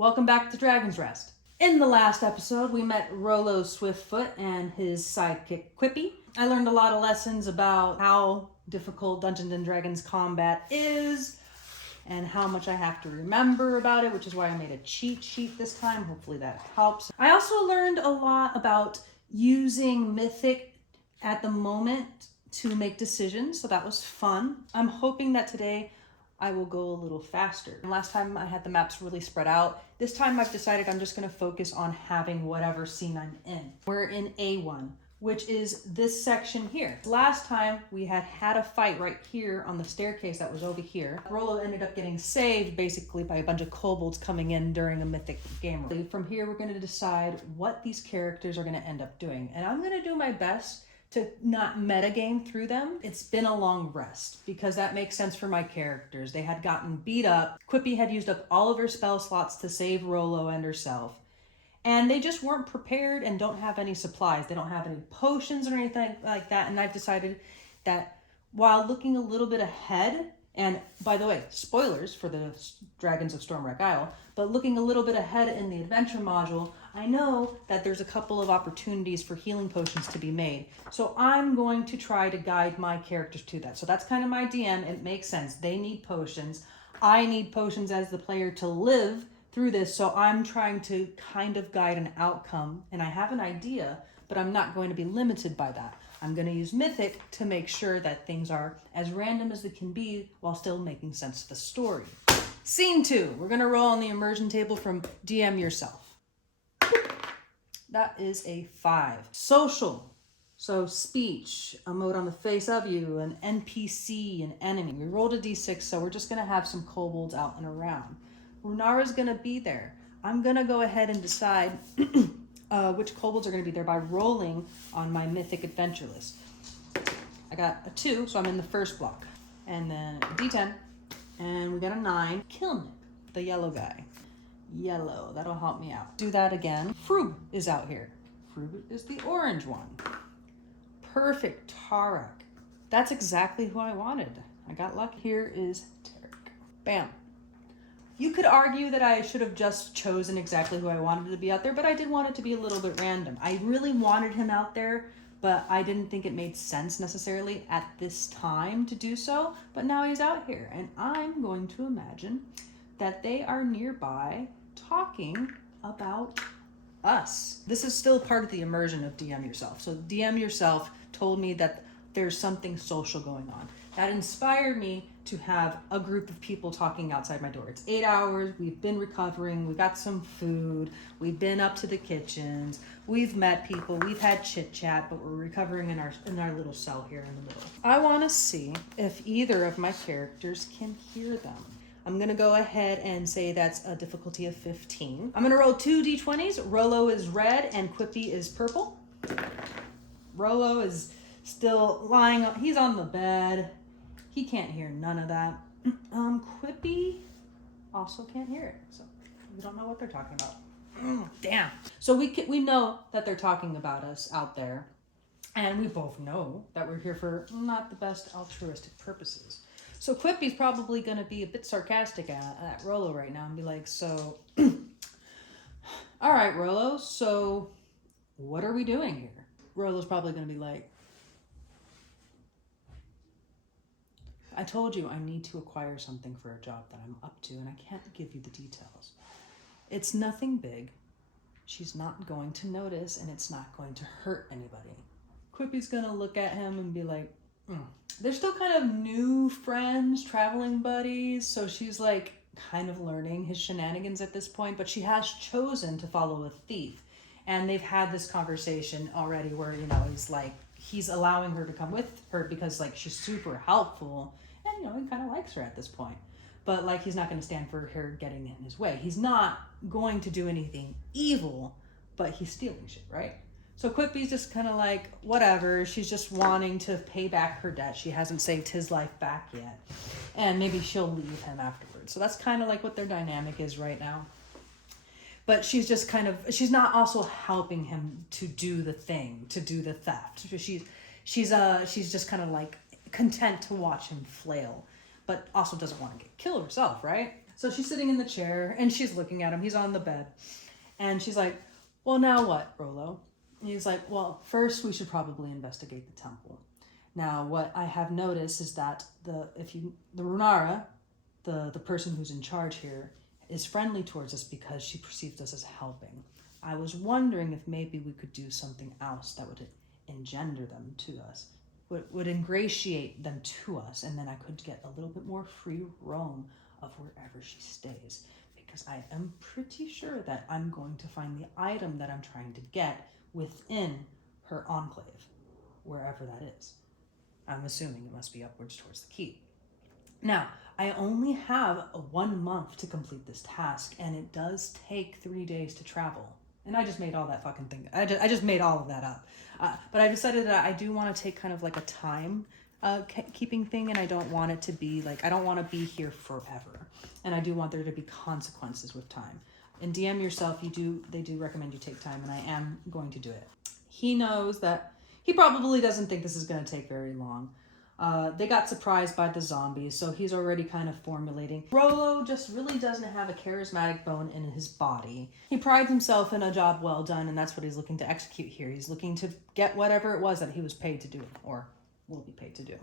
Welcome back to Dragon's Rest. In the last episode, we met Rollo Swiftfoot and his sidekick Quippy. I learned a lot of lessons about how difficult Dungeons & Dragons combat is and how much I have to remember about it, which is why I made a cheat sheet this time. Hopefully that helps. I also learned a lot about using Mythic at the moment to make decisions, so that was fun. I'm hoping that today I will go a little faster. Last time I had the maps really spread out. This time I've decided I'm just gonna focus on having whatever scene I'm in. We're in A1, which is this section here. Last time we had a fight right here on the staircase that was over here. Rollo ended up getting saved basically by a bunch of kobolds coming in during a Mythic game. From here we're gonna decide what these characters are gonna end up doing. And I'm gonna do my best to not metagame through them. It's been a long rest because that makes sense for my characters. They had gotten beat up. Quippy had used up all of her spell slots to save Rollo and herself. And they just weren't prepared and don't have any supplies. They don't have any potions or anything like that. And I've decided that while looking a little bit ahead, and by the way, spoilers for the Dragons of Stormwreck Isle, but looking a little bit ahead in the adventure module, I know that there's a couple of opportunities for healing potions to be made. So I'm going to try to guide my characters to that. So that's kind of my DM. It makes sense. They need potions. I need potions as the player to live through this. So I'm trying to kind of guide an outcome. And I have an idea, but I'm not going to be limited by that. I'm going to use Mythic to make sure that things are as random as they can be while still making sense of the story. Scene 2. We're going to roll on the immersion table from DM yourself. That is a 5. Social. So speech, a mode on the face of you, an NPC, an enemy. We rolled a d6, so we're just going to have some kobolds out and around. Runara's going to be there. I'm going to go ahead and decide which kobolds are going to be there by rolling on my Mythic adventure list. I got a 2, so I'm in the first block. And then a d10, and we got a 9. Kilnick, the yellow guy. Yellow, that'll help me out. Do that again. Frug is out here. Frug is the orange one. Perfect, Tarek. That's exactly who I wanted. I got lucky. Here is Tarek. Bam. You could argue that I should have just chosen exactly who I wanted to be out there, but I did want it to be a little bit random. I really wanted him out there, but I didn't think it made sense necessarily at this time to do so. But now he's out here, and I'm going to imagine that they are nearby talking about us. This is still part of the immersion of DM yourself. So DM yourself told me that there's something social going on. That inspired me to have a group of people talking outside my door. It's 8 hours, we've been recovering, we got some food, we've been up to the kitchens, we've met people, we've had chit chat, but we're recovering in our little cell here in the middle. I wanna see if either of my characters can hear them. I'm gonna go ahead and say that's a difficulty of 15. I'm gonna roll 2 d20s. Rollo is red and Quippy is purple. Rollo is still lying, he's on the bed. He can't hear none of that. Quippy also can't hear it, so we don't know what they're talking about. Damn. So we know that they're talking about us out there, and we both know that we're here for not the best altruistic purposes. So Quippy's probably going to be a bit sarcastic at Rollo right now and be like, so, all right, Rollo, so what are we doing here? Rollo's probably going to be like, I told you I need to acquire something for a job that I'm up to, and I can't give you the details. It's nothing big. She's not going to notice, and it's not going to hurt anybody. Quippy's going to look at him and be like, They're still kind of new friends, traveling buddies, so she's like kind of learning his shenanigans at this point, but she has chosen to follow a thief. And they've had this conversation already where, he's allowing her to come with her because she's super helpful. And, he kind of likes her at this point. But, he's not going to stand for her getting in his way. He's not going to do anything evil, but he's stealing shit, right? So Quippy's just kind of whatever. She's just wanting to pay back her debt. She hasn't saved his life back yet. And maybe she'll leave him afterwards. So that's kind of what their dynamic is right now. But she's just she's not also helping him to do the thing, to do the theft. She's just kind of content to watch him flail, but also doesn't want to get killed herself, right? So she's sitting in the chair and she's looking at him. He's on the bed. And she's like, well, now what, Rollo? And he's like, well, first we should probably investigate the temple. Now, what I have noticed is that the Runara, the person who's in charge here, is friendly towards us because she perceives us as helping. I was wondering if maybe we could do something else that would engender them to us, would ingratiate them to us, and then I could get a little bit more free roam of wherever she stays. Because I am pretty sure that I'm going to find the item that I'm trying to get within her enclave, wherever that is. I'm assuming it must be upwards towards the keep. Now, I only have 1 month to complete this task, and it does take 3 days to travel. And I just made all that fucking thing. I just made all of that up. But I decided that I do want to take kind of like a time keeping thing, and I don't want it to be like, I don't want to be here forever. And I do want there to be consequences with time. And DM yourself, they do recommend you take time, and I am going to do it. He knows that he probably doesn't think this is going to take very long. They got surprised by the zombies, so he's already kind of formulating. Rollo just really doesn't have a charismatic bone in his body. He prides himself in a job well done, and that's what he's looking to execute here. He's looking to get whatever it was that he was paid to do, or will be paid to do.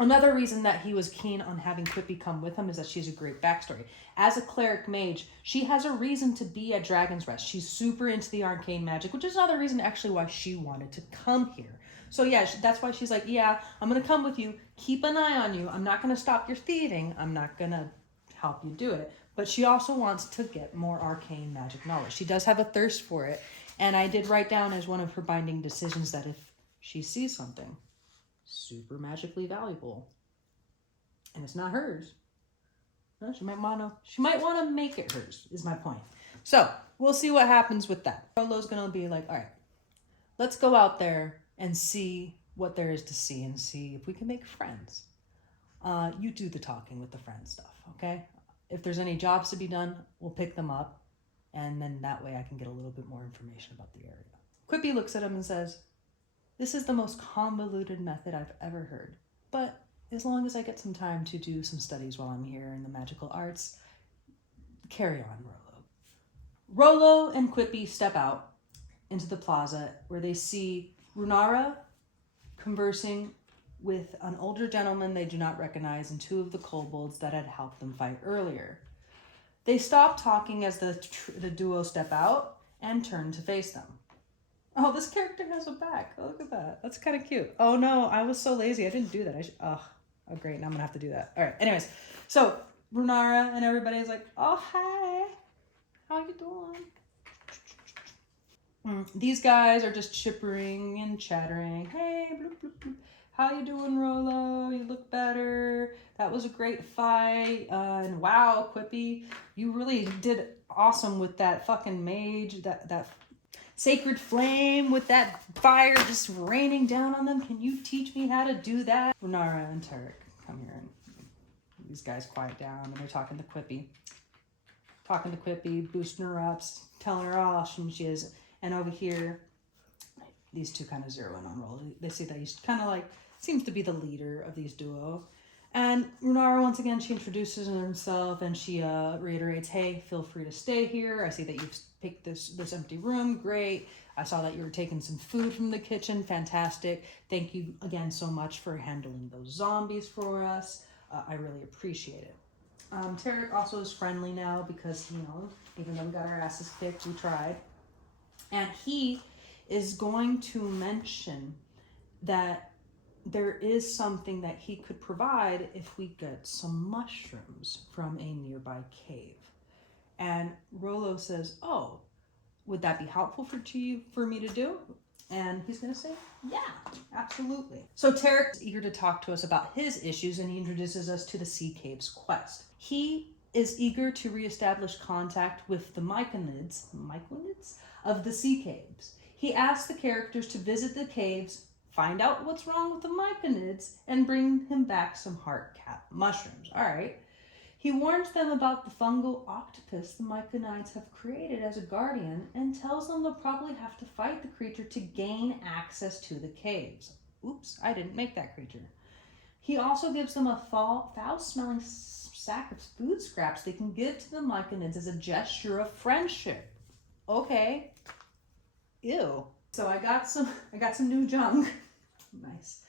Another reason that he was keen on having Quippy come with him is that she's a great backstory. As a cleric mage, she has a reason to be at Dragon's Rest. She's super into the arcane magic, which is another reason actually why she wanted to come here. So yeah, that's why she's like, yeah, I'm going to come with you. Keep an eye on you. I'm not going to stop your thieving. I'm not going to help you do it. But she also wants to get more arcane magic knowledge. She does have a thirst for it. And I did write down as one of her binding decisions that if she sees something super magically valuable and it's not hers, well, she might want to make it hers, is my point. So we'll see what happens with that. Rollo's going to be like, all right, let's go out there and see what there is to see and see if we can make friends. You do the talking with the friend stuff, okay? If there's any jobs to be done, we'll pick them up, and then that way I can get a little bit more information about the area. Quippy looks at him and says, this is the most convoluted method I've ever heard, but as long as I get some time to do some studies while I'm here in the magical arts, carry on, Rollo. Rollo and Quippy step out into the plaza where they see Runara conversing with an older gentleman they do not recognize and 2 of the kobolds that had helped them fight earlier. They stop talking as the duo step out and turn to face them. Oh, this character has a back. Oh, look at that. That's kind of cute. Oh no, I was so lazy. I didn't do that. Oh, great. Now I'm gonna have to do that. All right. Anyways, so Runara and everybody is like, oh, hi. How you doing? These guys are just chippering and chattering. Hey, bloop, bloop, bloop. How you doing, Rollo? You look better. That was a great fight. And wow, Quippy, you really did awesome with that fucking mage, that sacred flame with that fire just raining down on them. Can you teach me how to do that? Runara and Tarek come here, and these guys quiet down, and they're talking to Quippy. Boosting her up, telling her how awesome she is. And over here, these 2 kind of zero in on Rollo. They see that he's kind of like, seems to be the leader of these duo. And Runara, once again, she introduces herself and she reiterates, hey, feel free to stay here. I see that you've picked this empty room. Great. I saw that you were taking some food from the kitchen. Fantastic. Thank you again so much for handling those zombies for us. I really appreciate it. Tarek also is friendly now because, even though we got our asses kicked, we tried. And he is going to mention that there is something that he could provide if we get some mushrooms from a nearby cave. And Rollo says, oh, would that be helpful for me to do? And he's going to say, yeah, absolutely. So Tarek is eager to talk to us about his issues, and he introduces us to the Sea Cave's quest. He is eager to reestablish contact with the Myconids of the Sea Caves. He asks the characters to visit the caves, find out what's wrong with the Myconids, and bring him back some heart-cap mushrooms. All right. He warns them about the fungal octopus the Myconids have created as a guardian and tells them they'll probably have to fight the creature to gain access to the caves. Oops, I didn't make that creature. He also gives them a foul-smelling sack of food scraps they can give to the Myconids as a gesture of friendship. Okay. Ew. So I got some new junk. Nice.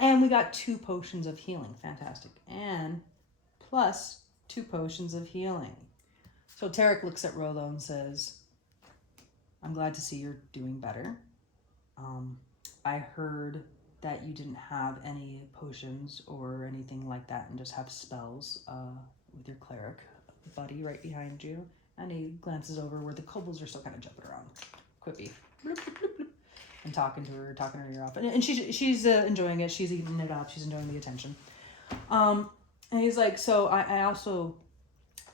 And we got 2 potions of healing. Fantastic. And plus 2 potions of healing. So Tarek looks at Rolo and says, I'm glad to see you're doing better. I heard that you didn't have any potions or anything like that and just have spells with your cleric buddy right behind you. And he glances over where the kobolds are still kind of jumping around. Quippy. Bloop, bloop, bloop, bloop. And talking to her ear off. And she's enjoying it. She's eating it up. She's enjoying the attention. And he's like, so I also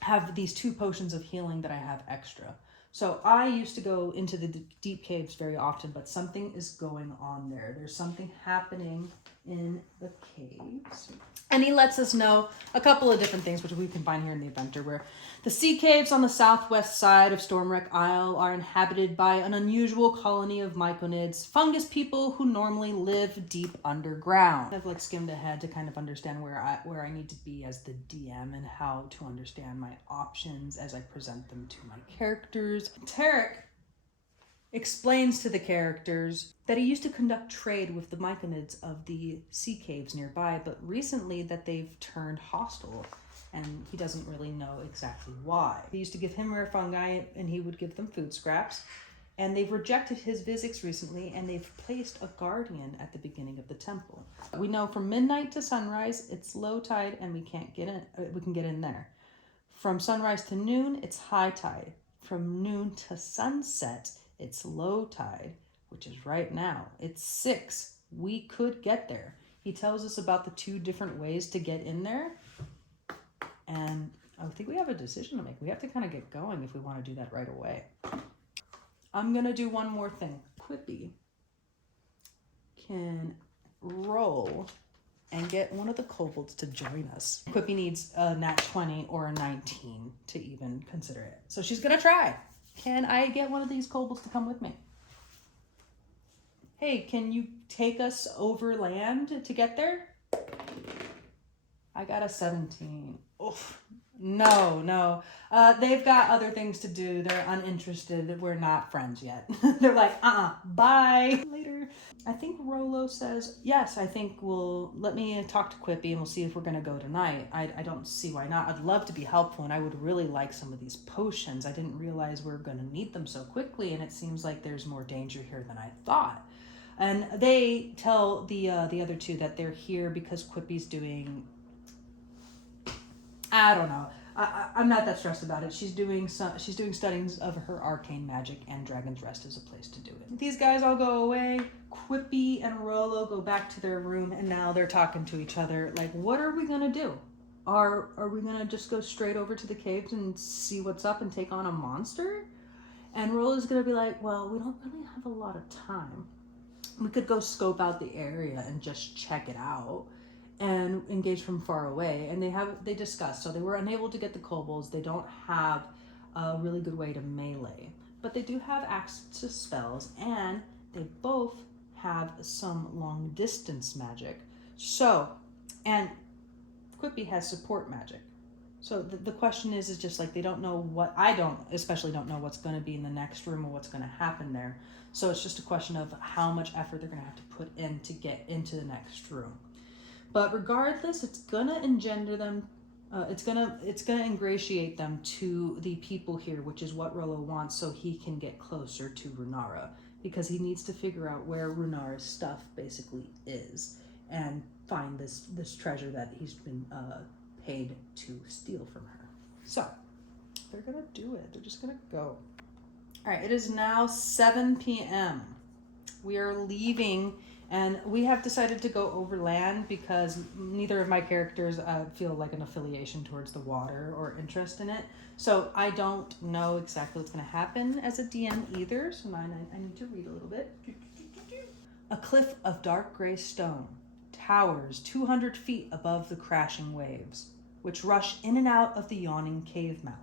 have these 2 potions of healing that I have extra. So I used to go into the deep caves very often, but something is going on there. There's something happening in the caves. And he lets us know a couple of different things, which we can find here in the adventure, where the sea caves on the southwest side of Stormwreck Isle are inhabited by an unusual colony of myconids, fungus people who normally live deep underground. I've like skimmed ahead to kind of understand where I need to be as the DM and how to understand my options as I present them to my characters. Tarek explains to the characters that he used to conduct trade with the myconids of the sea caves nearby, but recently that they've turned hostile, and he doesn't really know exactly why. He used to give him rare fungi, and he would give them food scraps, and they've rejected his visits recently, and they've placed a guardian at the beginning of the temple. We know from midnight to sunrise, it's low tide, and we can't get in. We can get in there. From sunrise to noon, it's high tide. From noon to sunset, it's low tide, which is right now. It's 6. We could get there. He tells us about the 2 different ways to get in there. And I think we have a decision to make. We have to kind of get going if we want to do that right away. I'm going to do one more thing. Quippy can roll and get one of the kobolds to join us. Quippy needs a nat 20 or a 19 to even consider it. So she's going to try. Can I get one of these kobolds to come with me? Hey, can you take us overland to get there? I got a 17. Oof. No. They've got other things to do. They're uninterested. We're not friends yet. They're like, bye. Later. I think Rolo says, yes, I think let me talk to Quippy and we'll see if we're going to go tonight. I don't see why not. I'd love to be helpful and I would really like some of these potions. I didn't realize we were going to need them so quickly and it seems like there's more danger here than I thought. And they tell the other 2 that they're here because Quippy's doing... I don't know. I'm not that stressed about it. She's doing studies of her arcane magic, and Dragon's Rest is a place to do it. These guys all go away. Quippy and Rolo go back to their room, and now they're talking to each other. Like, what are we gonna do? Are we gonna just go straight over to the caves and see what's up and take on a monster? And Rolo's gonna be like, well, we don't really have a lot of time. We could go scope out the area and just check it out and engage from far away. And they discussed, so they were unable to get the kobolds. They don't have a really good way to melee, but they do have access to spells, and they both have some long distance magic. So, and Quippy has support magic. So the question is just like, they don't know especially don't know what's going to be in the next room or what's going to happen there. So it's just a question of how much effort they're going to have to put in to get into the next room. But regardless, it's gonna engender them. It's gonna ingratiate them to the people here, which is what Rolo wants, so he can get closer to Runara, because he needs to figure out where Runara's stuff basically is and find this treasure that he's been paid to steal from her. So they're gonna do it. They're just gonna go. All right. It is now 7 p.m. We are leaving. And we have decided to go overland because neither of my characters feel like an affiliation towards the water or interest in it. So I don't know exactly what's going to happen as a DM either. So I need to read a little bit. A cliff of dark gray stone towers 200 feet above the crashing waves, which rush in and out of the yawning cave mouth.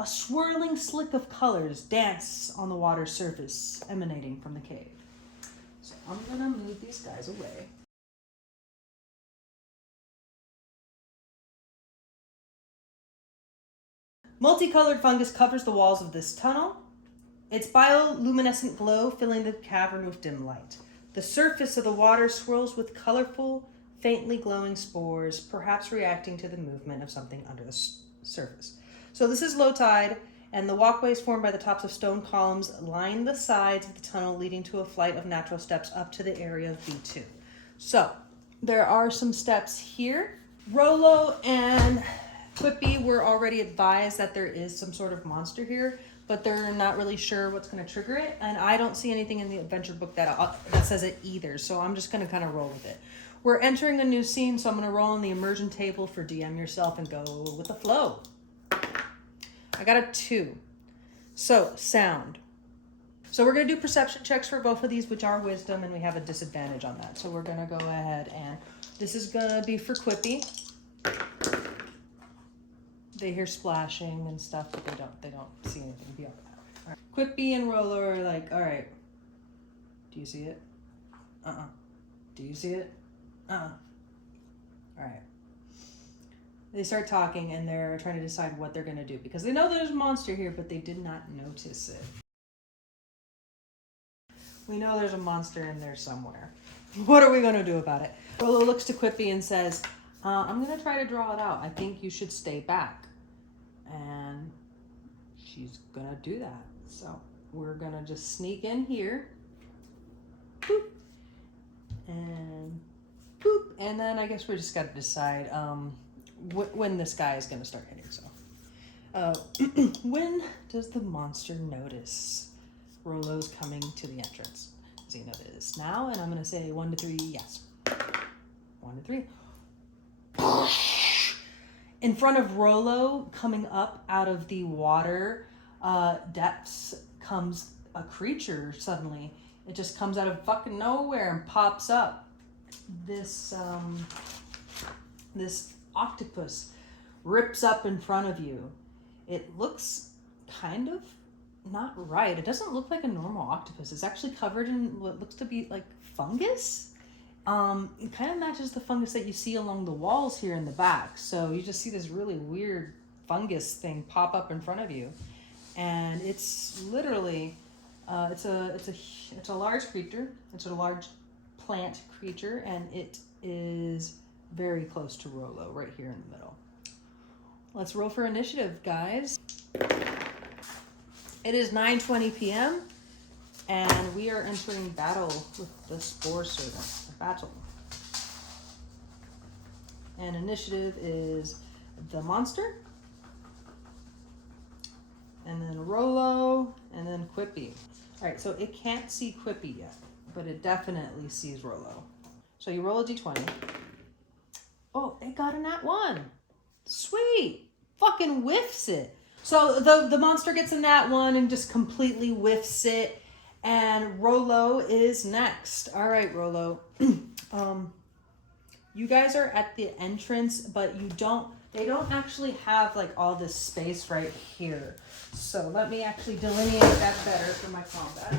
A swirling slick of colors dance on the water's surface, emanating from the cave. So I'm gonna move these guys away. Multicolored fungus covers the walls of this tunnel. Its bioluminescent glow filling the cavern with dim light. The surface of the water swirls with colorful, faintly glowing spores, perhaps reacting to the movement of something under the surface. So this is low tide, and the walkways formed by the tops of stone columns line the sides of the tunnel, leading to a flight of natural steps up to the area of B2. So there are some steps here. Rollo and Quippy were already advised that there is some sort of monster here, but they're not really sure what's going to trigger it, and I don't see anything in the adventure book that says it either, so I'm just going to kind of roll with it. We're entering a new scene, so I'm going to roll on the immersion table for DM yourself and go with the flow. I got a 2. So, sound. So we're going to do perception checks for both of these, which are wisdom, and we have a disadvantage on that. So we're going to go ahead and this is going to be for Quippy. They hear splashing and stuff, but they don't see anything beyond that. All right. Quippy and Rollo are like, all right, do you see it? Do you see it? All right. They start talking and they're trying to decide what they're going to do because they know there's a monster here, but they did not notice it. We know there's a monster in there somewhere. What are we going to do about it? Rollo looks to Quippy and says, I'm going to try to draw it out. I think you should stay back. And she's going to do that. So we're going to just sneak in here. Boop. And boop. And then I guess we just got to decide when this guy is going to start hitting. So when does the monster notice Rollo's coming to the entrance? Does he notice now? And I'm going to say 1 to 3, yes. 1 to 3. In front of Rollo, coming up out of the water depths, comes a creature suddenly. It just comes out of fucking nowhere and pops up. This octopus rips up in front of you. It looks kind of not right. It doesn't look like a normal octopus. It's actually covered in what looks to be like fungus. It kind of matches the fungus that you see along the walls here in the back. So you just see this really weird fungus thing pop up in front of you, and it's literally it's a large creature. It's a large plant creature, and it is very close to Rollo right here in the middle. Let's roll for initiative, guys. It is 9:20 p.m. and we are entering battle with the Spore Servant. Battle. And initiative is the monster, and then Rollo, and then Quippy. All right, so it can't see Quippy yet, but it definitely sees Rollo. So you roll a d20. Oh, it got a nat 1. Sweet. Fucking whiffs it. So the monster gets a nat 1 and just completely whiffs it. And Rollo is next. All right, Rollo. You guys are at the entrance, but they don't actually have like all this space right here. So let me actually delineate that better for my combat.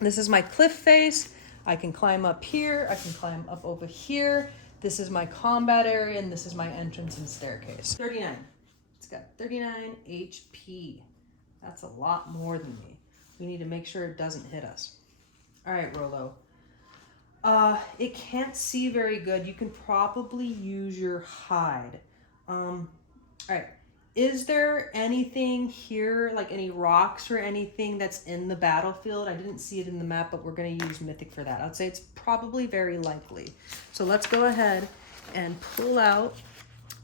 This is my cliff face. I can climb up here. I can climb up over here. This is my combat area, and this is my entrance and staircase. 39. It's got 39 HP. That's a lot more than me. We need to make sure it doesn't hit us. All right, Rollo. It can't see very good. You can probably use your hide. All right. Is there anything here, like any rocks or anything that's in the battlefield? I didn't see it in the map, but we're going to use Mythic for that. I'd say it's probably very likely. So let's go ahead and pull out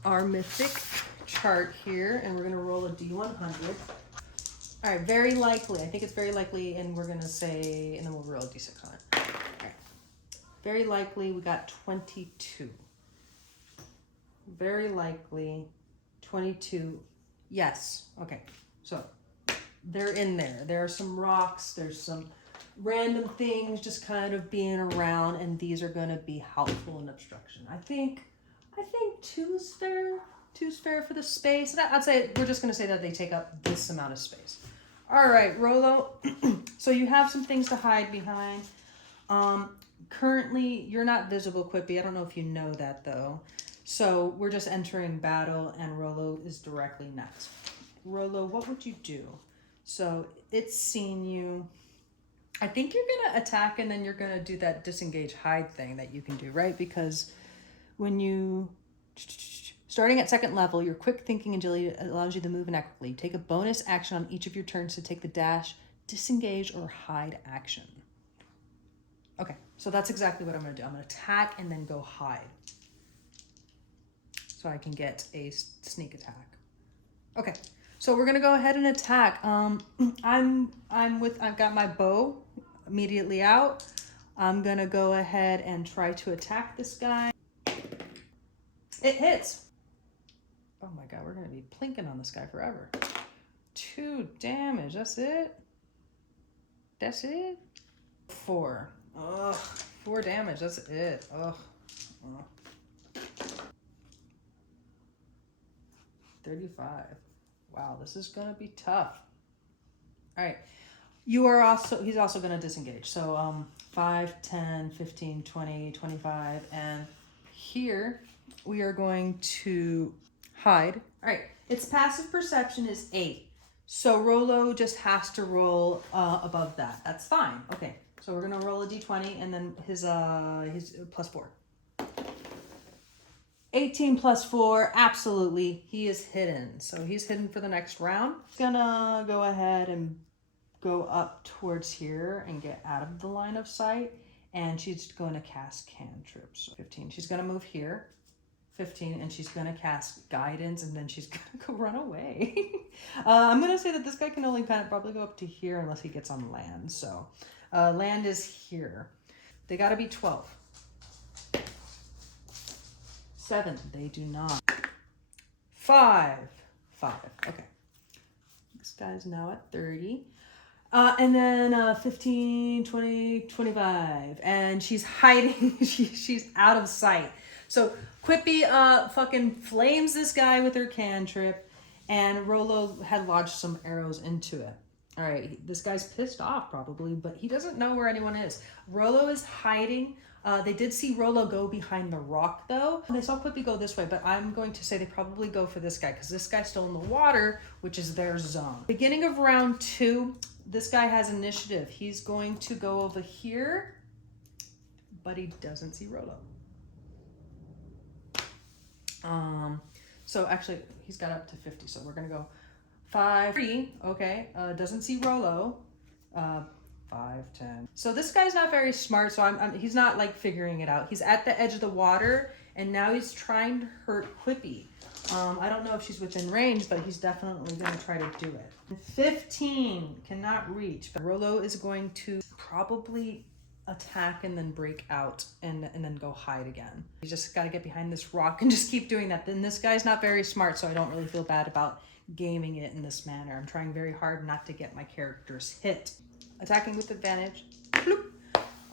our Mythic chart here, and we're going to roll a D100. All right, very likely. I think it's very likely, and we're going to say, and then we'll roll a D6 on it. All right. Very likely we got 22. Very likely 22. Yes. Okay. So they're in there. There are some rocks. There's some random things just kind of being around, and these are going to be helpful in obstruction. I think 2 is fair. 2 is fair for the space. I'd say we're just going to say that they take up this amount of space. All right, Rollo. So you have some things to hide behind. Currently, you're not visible, Quippy. I don't know if you know that, though. So we're just entering battle and Rollo is directly next. Rollo, what would you do? So it's seen you. I think you're gonna attack and then you're gonna do that disengage hide thing that you can do, right? Because when you starting at second level, your quick thinking agility allows you to move inequitably. Take a bonus action on each of your turns to take the dash, disengage, or hide action. Okay, so that's exactly what I'm gonna do. I'm gonna attack and then go hide. So I can get a sneak attack. Okay, so we're gonna go ahead and attack. I've got my bow immediately out. I'm gonna go ahead and try to attack this guy. It hits. Oh my God, we're gonna be plinking on this guy forever. 2 damage, that's it? That's it? 4. Ugh, 4 damage, that's it. Ugh. 35. Wow, this is gonna be tough. All right, he's also gonna disengage. So 5, 10, 15, 20, 25, and here we are going to hide. All right, its passive perception is 8. So Rollo just has to roll above that. That's fine. Okay, so we're gonna roll a d20 and then his plus 4. 18 plus 4, absolutely, he is hidden. So he's hidden for the next round. Gonna go ahead and go up towards here and get out of the line of sight. And she's going to cast cantrips. 15, she's gonna move here. 15, and she's gonna cast guidance, and then she's gonna go run away. I'm gonna say that this guy can only probably go up to here unless he gets on land. So land is here. They gotta be 12. 7, they do not. 5. Okay. This guy's now at 30. And then 15, 20, 25. And she's hiding. she's out of sight. So Quippy fucking flames this guy with her cantrip, and Rollo had lodged some arrows into it. All right, this guy's pissed off probably, but he doesn't know where anyone is. Rollo is hiding. They did see Rollo go behind the rock though. They saw Quippy go this way, but I'm going to say they probably go for this guy because this guy's still in the water, which is their zone. Beginning of round 2, this guy has initiative. He's going to go over here, but he doesn't see Rollo. So actually he's got up to 50, so we're gonna go 5, 3, okay, doesn't see Rollo, 5, 10. So this guy's not very smart, so he's not like figuring it out. He's at the edge of the water, and now he's trying to hurt Quippy. I don't know if she's within range, but he's definitely gonna try to do it. 15, cannot reach, but Rollo is going to probably attack and then break out and then go hide again. You just got to get behind this rock and just keep doing that. Then this guy's not very smart, so I don't really feel bad about gaming it in this manner. I'm trying very hard not to get my characters hit. Attacking with advantage. Bloop.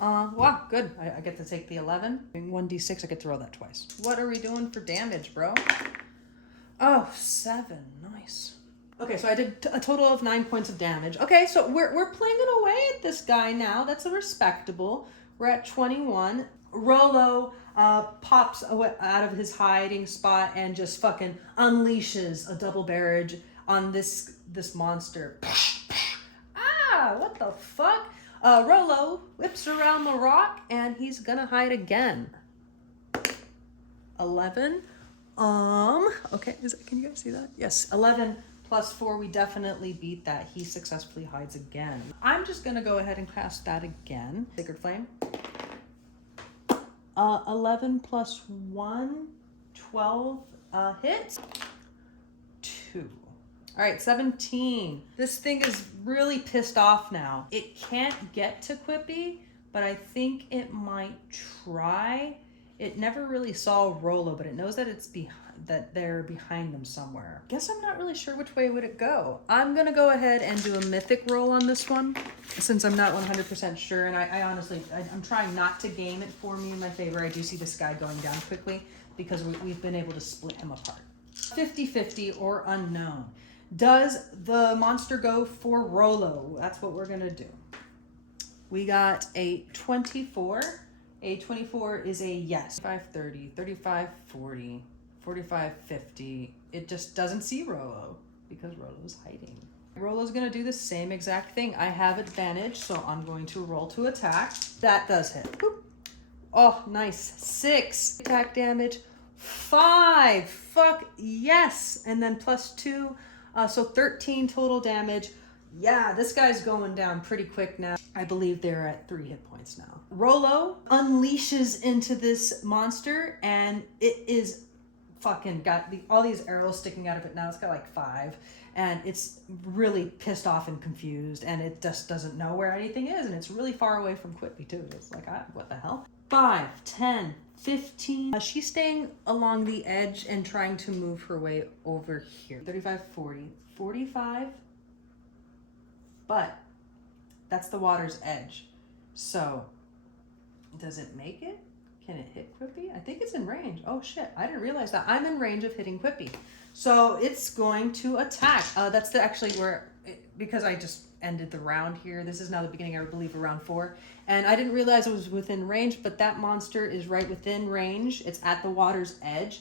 Wow, good. I get to take the 11. 1d6, I get to roll that twice. What are we doing for damage, bro? Oh, 7. Nice. Okay, so I did a total of 9 points of damage. Okay, so we're plinging away at this guy now. That's a respectable. We're at 21. Rollo pops out of his hiding spot and just fucking unleashes a double barrage on this monster. Ah, what the fuck? Rollo whips around the rock and he's gonna hide again. 11. Okay, can you guys see that? Yes, 11. Plus 4, we definitely beat that. He successfully hides again. I'm just gonna go ahead and cast that again. Sacred Flame. 11 plus 1, 12 hits. 2. All right, 17. This thing is really pissed off now. It can't get to Quippy, but I think it might try. It never really saw Rollo, but it knows that they're behind them somewhere. Guess I'm not really sure which way would it go. I'm gonna go ahead and do a mythic roll on this one, since I'm not 100% sure, and I honestly, I'm trying not to game it for me in my favor. I do see this guy going down quickly because we've been able to split him apart. 50-50 or unknown. Does the monster go for Rollo? That's what we're gonna do. We got a 24, A 24 is a yes. 3530, 3540, 4550. It just doesn't see Rolo because Rolo's hiding. Rolo's gonna do the same exact thing. I have advantage, so I'm going to roll to attack. That does hit. Boop. Oh, nice. 6 attack damage. 5. Fuck yes. And then +2. So 13 total damage. Yeah, this guy's going down pretty quick now. I believe they're at 3 hit points now. Rolo unleashes into this monster, and it is fucking got all these arrows sticking out of it now. It's got like 5, and it's really pissed off and confused, and it just doesn't know where anything is, and it's really far away from Quippy too. It's like, what the hell? 5, 10, 15. She's staying along the edge and trying to move her way over here. 35, 40, 45. But that's the water's edge. So does it make it? Can it hit Quippy? I think it's in range. Oh shit, I didn't realize that. I'm in range of hitting Quippy. So it's going to attack. That's actually where, because I just ended the round here. This is now the beginning, I believe, of round 4. And I didn't realize it was within range, but that monster is right within range. It's at the water's edge.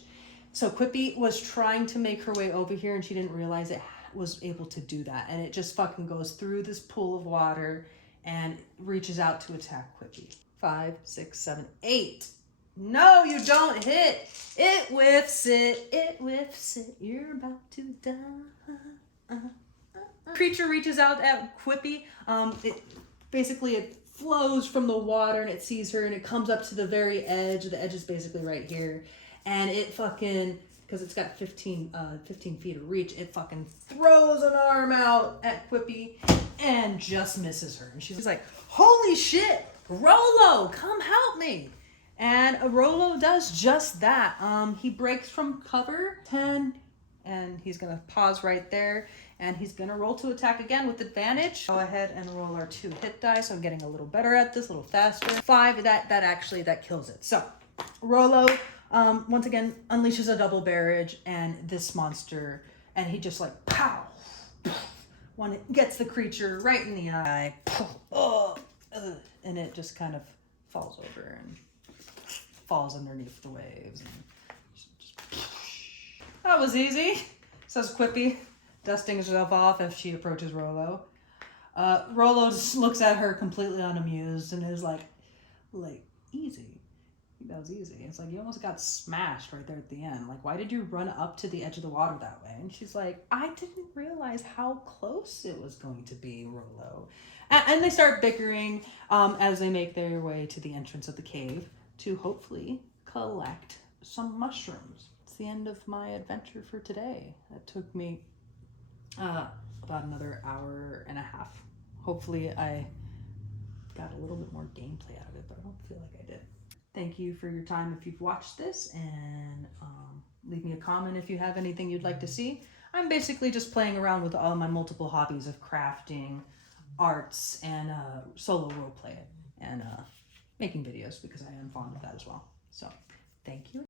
So Quippy was trying to make her way over here, and she didn't realize it was able to do that. And it just fucking goes through this pool of water and reaches out to attack Quippy. 5, 6, 7, 8. No, you don't hit. It whiffs it. It whiffs it. You're about to die. Creature reaches out at Quippy. It flows from the water, and it sees her, and it comes up to the very edge. The edge is basically right here. And it fucking, because it's got 15 feet of reach, it fucking throws an arm out at Quippy and just misses her. And she's like, holy shit, Rolo, come help me. And Rolo does just that. He breaks from cover 10, and he's gonna pause right there, and he's gonna roll to attack again with advantage. Go ahead and roll our 2 hit dice. So I'm getting a little better at this, a little faster. 5, that kills it. So Rolo, once again, unleashes a double barrage, and this monster, and he just like, pow, when it gets the creature right in the eye, and it just kind of falls over and falls underneath the waves. And just, that was easy, says Quippy, dusting herself off as she approaches Rolo. Rolo just looks at her completely unamused and is like, easy. That was easy. It's like, you almost got smashed right there at the end. Like, why did you run up to the edge of the water that way? And she's like, I didn't realize how close it was going to be, Rolo. And they start bickering as they make their way to the entrance of the cave to hopefully collect some mushrooms. It's the end of my adventure for today. That took me about another hour and a half. Hopefully I got a little bit more gameplay out of it, but I don't feel like I did. Thank you for your time if you've watched this, and leave me a comment if you have anything you'd like to see. I'm basically just playing around with all my multiple hobbies of crafting, arts, and solo roleplay, and making videos, because I am fond of that as well. So, thank you.